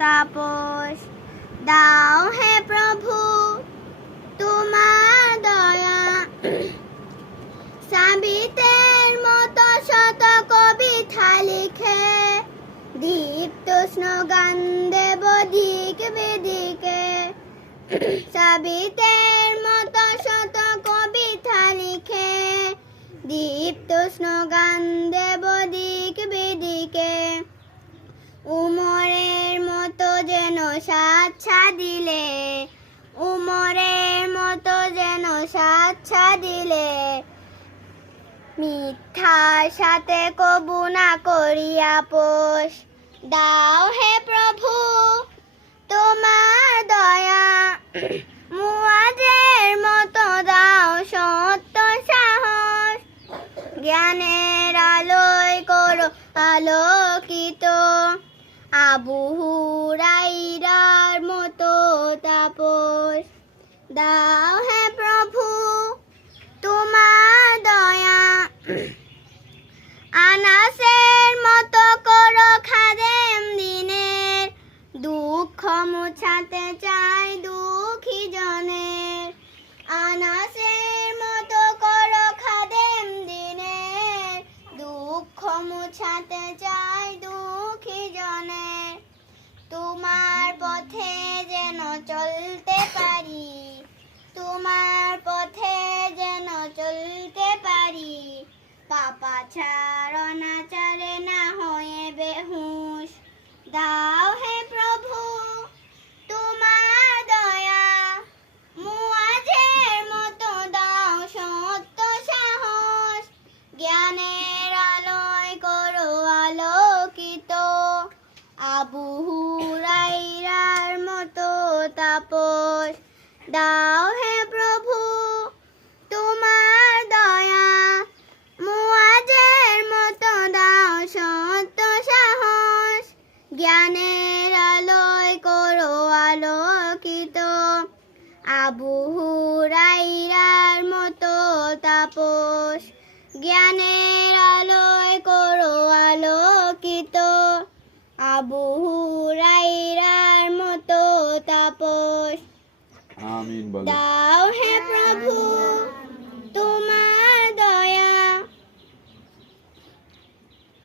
তাপস। দাও হে প্রভু তোমার দয়া, সাবিতের মতো শত কবিতা লিখে দীপ্ত স্নোগান দেব দিক বিদিকে। সাবিতের মতো শত কবিতা লিখে দীপ্ত স্নোগান দেব দিক বিদিকে। উমরের মতো যেন সাচ্ছা দিলে, উমরের মতো যেন সাচ্ছা দিলে, মিথ্যার সাথে কবু না করি আপোষ। দাও হে প্রভু তোমার দয়া, মুয়াজের মতো দাও সত্য সাহস। জ্ঞানের আলোয় করো আলোকিত আবু হুরাইরার মতো তাপস। দাও হে প্রভু তোমার দয়া, আনাসের মতো করো খাদেম দিনের, দুঃখ মুছাতে চাই দুঃখী জনের। আনাসের মতো করো খাদেম দিনের, দুঃখ মুছাতে চাই দুঃখী জনের। তোমার পথে যেন চলতে পারি, তোমার পথে যেন চলতে পারি, পাপাচার অনাচারে না হয়ে বেহুশ। দাও হে প্রভু তোমার দয়া, মুয়াজের মতো দাও সত্য সাহস। জ্ঞানের আলোয় করো আলোকিত আবু হুরাইরার মতো তাপস। দাও হে প্রভু তোমার দয়া, মুয়াজের মতো দাও সত্য সাহস। জ্ঞানের আলোয় করো আলোকিত আবু হুরাইরার মতো তাপস। জ্ঞানের আলোয় করো আলোকিত আবু হুরাইরার মতো তাপস। আমিন বলো। দাও হে প্রভু